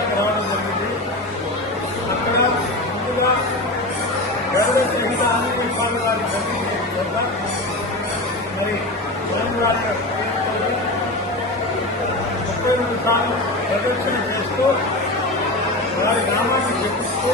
కూడా కలవడం జరిగింది అక్కడ ముందుగా గౌరవ సహిత అన్ని విభాగాల మరి తెలంగాణ ముప్పై మూడు సార్లు ప్రదర్శన చేస్తూ వారి గ్రామాన్ని చెప్పిస్తూ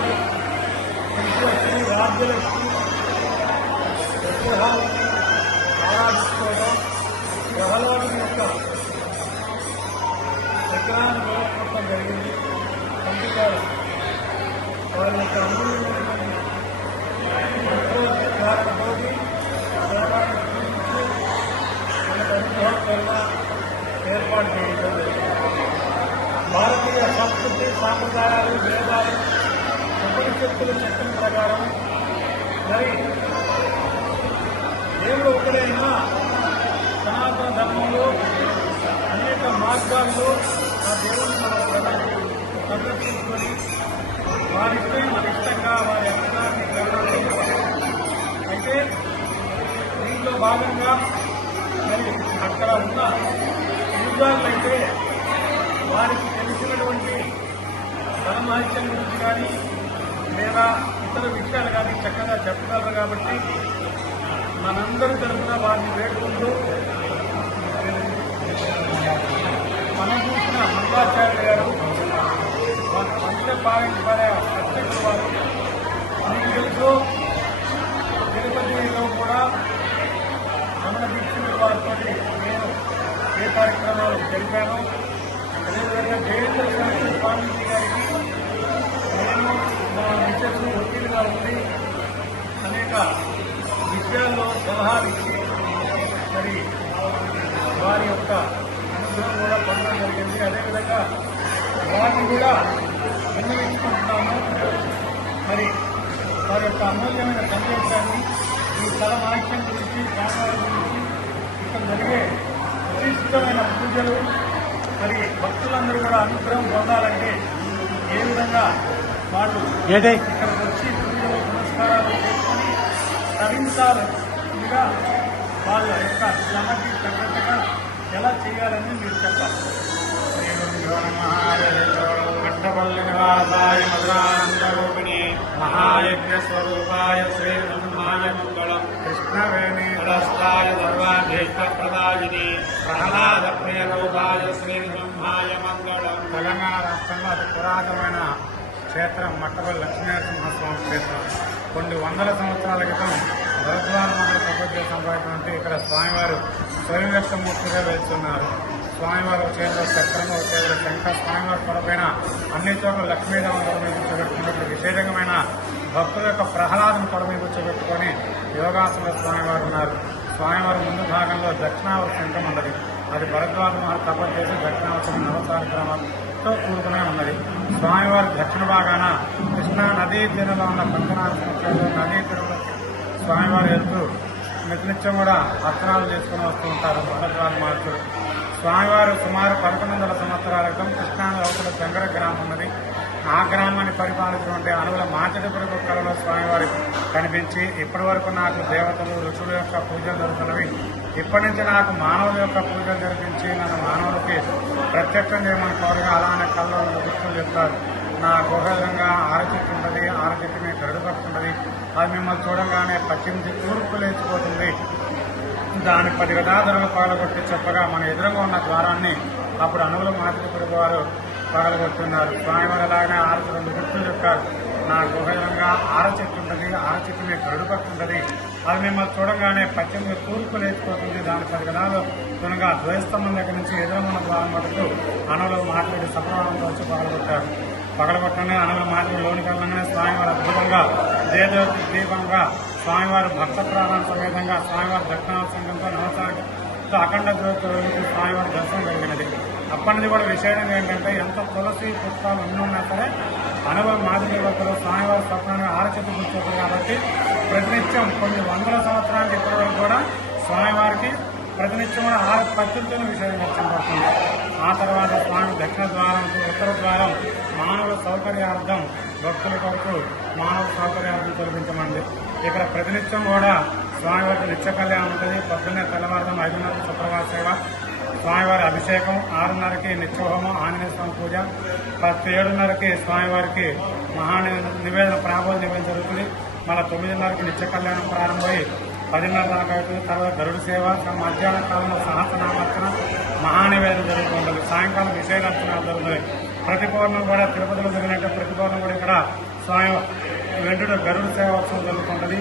వారితో పాటు ఇంటి రాజ్యలక్ష్మి విగ్రహాలను ఆరాధించుకోవడం ప్రహ్లాదుని యొక్క విగ్రహాన్ని వ్యవస్థితం జరిగింది అందుకారు వారి యొక్క సరే దేవుడు ఒక్కడైనా సనాతన ధర్మంలో అనేక మార్గాల్లో ఆ దేవుడిని మనం ప్రదర్శి- ప్రదర్శించుకొని వారిపై మన ఇష్టంగా వారి అర్థాన్ని అయితే దీంట్లో భాగంగా మరి అక్కడ ఉన్న యూజర్లైతే వారికి తెలిసినటువంటి ధనమహత్యం గురించి కానీ లేదా ఇతర విషయాలు కానీ చక్కగా చెప్పగలరు కాబట్టి మనందరి తరఫున వారిని వేడుకుంటూ మనం చూసిన మంగాచార్య గారు పంచ పాయింట్ అధ్యక్షుడు వారు. మనకు తెలుసు తిరుపతిలో కూడా రమణ దీక్షితుల వారితో నేను ఏ కార్యక్రమాలు జరిపాను. అదేవిధంగా జయేంద్ర శాస్త్రి స్వామీజీ గారికి నేను మా మిత్రులు వకీలుగా ఉండి అనేక విషయాల్లో సలహాలు ఇచ్చి మరి వారి యొక్క అనుభవం కూడా పొందడం జరిగింది. అదేవిధంగా వారిని కూడా విన్నవించుకుంటున్నాము. మరి వారి యొక్క అమూల్యమైన సందేశాన్ని ఈ స్థల మహత్యం గురించి గ్రామాల గురించి ఇక్కడ జరిగే విశిష్టమైన పూజలు మరి భక్తులందరూ కూడా అనుగ్రహం పొందాలంటే ఏ విధంగా వాళ్ళు ఇక్కడికి తరించాలిగా వాళ్ళ యొక్క శ్రమకి తగ్గట్టుగా ఎలా చేయాలని మీరు చెప్పాలి. కట్టపల్లి నివాసాయ మధురానందరూపిణి మహాయజ్ఞ స్వరూపాయ శ్రీ బ్రహ్మాయ మంగళం కృష్ణవేణి తలస్థాయ సర్వాభీష్ట ప్రదాయిని ప్రహ్లాద ప్రియ రూపాయ శ్రీ బ్రహ్మాయ మంగళం తెలంగాణ రాష్ట్రంలో అతి పురాతనమైన క్షేత్రం మట్టపల్లి లక్ష్మీనరసింహస్వామి క్షేత్రం. కొన్ని వందల సంవత్సరాల క్రితం భరద్వార మహల్ తపస్య సంపాదించినట్టు ఇక్కడ స్వామివారు స్వయం మూర్తిగా వెళ్తున్నారు. స్వామివారు చేతిలో చక్రంలో చేతిలో శంఖ స్వామివారి కొరపైన అన్ని చోట్ల లక్ష్మీదేవం కొర మీద కూర్చోబెట్టుకున్నప్పుడు విశేషమైన భక్తుల యొక్క ప్రహ్లాదం కొర మీద కూర్చోబెట్టుకొని యోగాసన స్వామివారు ఉన్నారు. స్వామివారి ముందు భాగంలో దక్షిణావతి శంఖం ఉన్నది. అది భరద్వాజ మహల్ తపం చేసి దక్షిణావతి నవసార కూడుకునే ఉన్నది. స్వామివారి దక్షిణ భాగాన కృష్ణా నదీ తీరంలో ఉన్న పంచనాథ నదీ తీరంలో స్వామివారు వెళ్తూ నిత్యం కూడా అర్చనాలు చేసుకుని వస్తూ ఉంటారు భరద్వాజ మహర్షులు స్వామివారు సుమారు పదకొండు వందల సంవత్సరాల క్రితం కృష్ణా లోపల శంకర గ్రామం ఉన్నది ఆ గ్రామాన్ని పరిపాలించినటువంటి అనువుల మాచటిపురపు కళలో స్వామివారి కనిపించి ఇప్పటి వరకు నాకు దేవతలు ఋషుల యొక్క పూజలు జరుగుతున్నవి. ఇప్పటి నుంచి నాకు మానవుల యొక్క పూజలు జరిపించి నన్ను మానవులకి ప్రత్యక్షం చేయమని కోరగా అలానే కళ్ళలో ఋషులు చెప్తారు. నా గుహలంగా ఆరచెట్టు ఉన్నది ఆరచెట్టు మీద గరుడు పడుతున్నది అది మిమ్మల్ని చూడంగానే పశ్చిమ తూర్పు లేచిపోతుంది. దాని పది రథాధరులు పాల్గొట్టి చెప్పగా మన ఎదురుగా ఉన్న ద్వారాన్ని అప్పుడు అనువుల మాతృపురి వారు పగలగొట్టున్నారు స్వామివారు అలాగే ఆరు రెండు గుర్తులు చెప్పారు. నా గుహరంగా ఆర చెట్టు ఉంటుంది ఆర చెట్టు మీద గరుడు పట్టుంటది అది మిమ్మల్ని చూడగానే పశ్చిమ తూర్పు లేచిపోతుంది. దాని పది గదాలు తునగా ద్వైస్తంభం దగ్గర నుంచి ఎదురున్న ద్వారా మటుకు అనువులు మాట్లాడి సప్రమాణంతో వచ్చి పగలగొట్టారు. పగలగొట్టగానే అనగల మాటలు లోని వెళ్ళగానే స్వామివారు అద్భుతంగా దేవదేవత దీపంగా స్వామివారు భక్త ప్రాణాల సమేతంగా స్వామివారి దక్షిణాల సంఘంతో నమస్కారంతో అఖండ జ్యోతి స్వామివారి దర్శనం కలిగినది. అప్పటిది కూడా విషయం ఏంటంటే ఎంత తులసి పుష్పాలు ఉన్నా సరే అనుభవం మాదిరి భక్తులు స్వామివారి స్వప్నాన్ని ఆరచెట్టు కూర్చోతారు కాబట్టి ప్రతినిత్యం కొన్ని వందల సంవత్సరానికి ఇప్పటి వరకు కూడా స్వామివారికి ప్రతినిత్యం కూడా ఆరు పద్ధతులతో విషయం నచ్చబడుతుంది ఆ తర్వాత స్వామి దక్షిణ ద్వారం ఉత్తర ద్వారం మానవుల సౌకర్యార్థం భక్తుల కొరకు మానవ సౌకర్యార్థం తొలగించమండి. ఇక్కడ ప్రతినిత్యం కూడా స్వామివారికి నిత్య కళ్యాణం ఉంటుంది. పొద్దున్నే తెల్లవారుజాము ఐదున్నర శుక్రవార సేవ స్వామివారి అభిషేకం ఆరున్నరకి నిత్యహోమం ఆంజనేయ స్వామి పూజ పది ఏడున్నరకి స్వామివారికి మహా నివేదన ప్రాబోధ నివేదన జరుగుతుంది? మళ్ళీ తొమ్మిదిన్నరకి నిత్య కళ్యాణం ప్రారంభమై పదిన్నర దాకా అవుతుంది తర్వాత గరుడు సేవ మధ్యాహ్న కాలంలో సహస్రనామర్చన మహానివేదన జరుగుతుంటుంది. సాయంకాలం విశేషాలు జరుగుతుంది ప్రతి పౌర్ణం కూడా తిరుపతిలో జరిగినట్టు ప్రతి పౌర్ణం కూడా ఇక్కడ స్వామి వెంటుడు గరుడు సేవోత్సవం జరుగుతుంటుంది.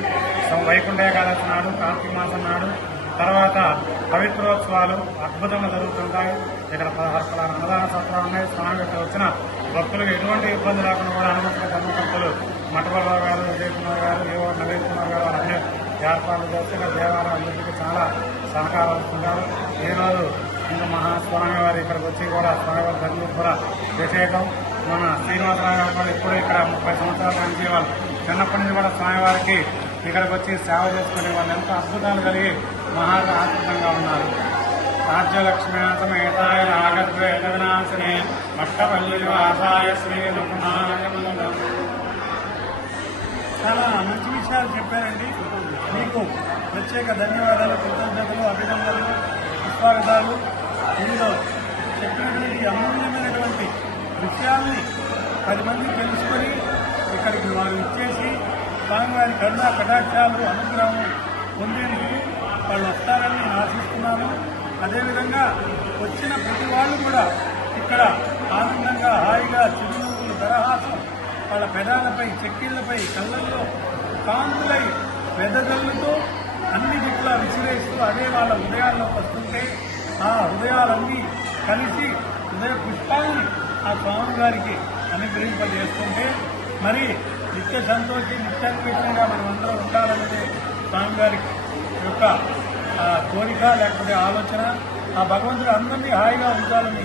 వైకుంఠ ఏకాదశి నాడు కార్తీక మాసం నాడు తర్వాత పవిత్రోత్సవాలు అద్భుతంగా జరుగుతుంటాయి. ఇక్కడ పదహారు అన్నదాన సత్రాలు ఉన్నాయి. స్వామి ఇక్కడ వచ్చిన భక్తులకు ఎటువంటి ఇబ్బంది లేకుండా కూడా అనుమతి సమ్మతంతులు మఠబాబు గారు విజయ్ కుమార్ గారు ఏవో నవీన్ కుమార్ గారు ఏర్పాట్లు చేస్తే దేవాలయం దేవాలయాలన్నింటికి చాలా సహకారం అవుతున్నారు ఈరోజు ఇంకా మహాస్వామి వారు ఇక్కడికి వచ్చి కూడా స్వామివారి ధర్మం కూడా అభిషేకం మన శ్రీనివాసరావు గారు కూడా ఇప్పుడు ఇక్కడ ముప్పై సంవత్సరాల నుంచి వాళ్ళు చిన్నప్పటి నుంచి కూడా స్వామివారికి ఇక్కడికి వచ్చి సేవ చేసుకునే వాళ్ళు ఎంతో అద్భుతాలు కలిగి మహా ఆశ్రితంగా ఉన్నారు. రాజ్యలక్ష్మీనాథమేతాయ నాగద్వేద వినాశనే మట్టపల్లి నివాసాయ శ్రీ రఘునాయ చాలా మంచి విషయాలు చెప్పారండి. మీకు ప్రత్యేక ధన్యవాదాలు కృతజ్ఞతలు అభినందనలు స్వాగతాలు ఇందులో చెప్పినటువంటి అమూల్యమైనటువంటి విషయాల్ని పది మంది తెలుసుకొని ఇక్కడికి వారు ఇచ్చేసి స్వామివారి కరుణ కటాక్షాలు అనుగ్రహం పొందేందుకు వాళ్ళు వస్తారని ఆశిస్తున్నాను అదేవిధంగా వచ్చిన ప్రతి వాళ్ళు కూడా ఇక్కడ ఆనందంగా హాయిగా చిరునవ్వులు దరహాసం వాళ్ళ పెదాలపై చెక్కిళ్ళపై కళ్ళల్లో కాంతులై పెదజల్లుతో అన్ని దిక్కులా విసిరేస్తూ అదే వాళ్ళ హృదయాల్లో వస్తుంటే ఆ హృదయాలన్నీ కలిసి హృదయ పుష్పాలని ఆ స్వామి గారికి అనుగ్రహింపజేస్తుంటే మరి నిత్య సంతోషి నిత్యాన్వేషణగా మనం అందరం ఉండాలనేది స్వామి గారికి యొక్క కోరిక లేకపోతే ఆలోచన. ఆ భగవంతుడు అందరినీ హాయిగా ఉంచాలని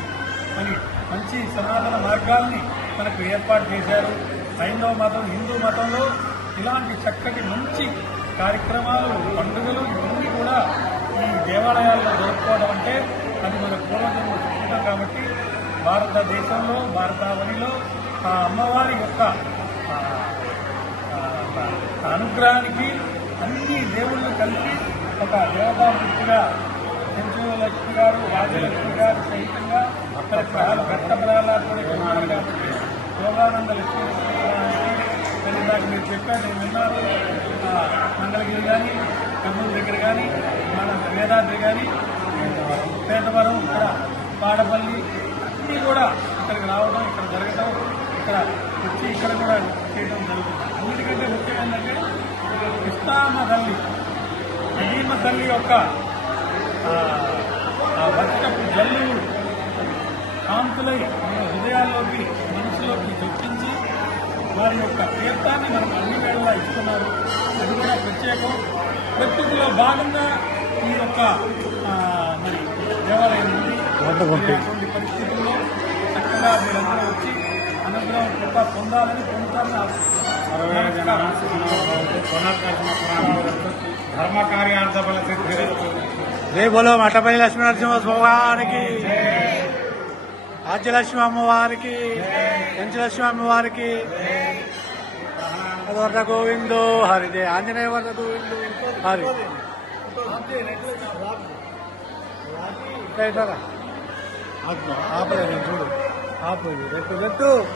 మరి మంచి సనాతన మార్గాల్ని మనకు ఏర్పాటు చేశారు. హైందవ మతం హిందూ మతంలో ఇలాంటి చక్కటి మంచి కార్యక్రమాలు పండుగలు ఇవన్నీ కూడా ఈ దేవాలయాల్లో జరుపుకోవడం అంటే అది మన పూర్వజన్మ సంస్కృతం కాబట్టి భారతదేశంలో భారతావనిలో ఆ అమ్మవారి యొక్క అనుగ్రహానికి అన్ని దేవుళ్ళు కలిసి ఒక దేవతామూర్తిగా లక్ష్మి గారు రాజలక్ష్మి గారు సహితంగా అక్కడ చాలా భక్త ఉన్నారు కాబట్టి యోగానంద లక్ష్మీ నరసింహస్వామి మీరు చెప్పారు నేను విన్నారు ఆ, మంగళగిరి కానీ కర్నూలు దగ్గర కానీ మన వేదాద్రి కానీ పేదవరం ఇక్కడ పాడపల్లి అన్నీ కూడా ఇక్కడికి రావడం ఇక్కడ జరగడం ఇక్కడ వచ్చి ఇక్కడ కూడా చేయడం జరుగుతుంది. అన్నిటికంటే ముఖ్యం ఏంటంటే కృష్ణామ తల్లి నదీమ తల్లి యొక్క వర్షపు జల్లు కాంతులై మన హృదయాల్లోకి మనసులోకి చొప్పించి వారి యొక్క తీర్థాన్ని మనకు అన్ని వేళలా ఇస్తున్నారు. అది కూడా ప్రత్యేకం. ప్రకృతిలో భాగంగా ఈ యొక్క మరి దేవాలయం ఉంది. అటువంటి పరిస్థితుల్లో చక్కగా మీరందరూ వచ్చి అనుగ్రహం కృప పొందాలని. ధర్మ కార్యార్థ బల బోలో మఠపల్లి లక్ష్మీ నరసింహ భగవానికి ఆద్యలక్ష్మి అమ్మవారికి పంచలక్ష్మి అమ్మవారికి వరద గోవిందో హరిదే ఆంజనేయ వరద గోవిందో హరి. ఆపలేదు చూడు. ఆపు రెట్టు రెట్టు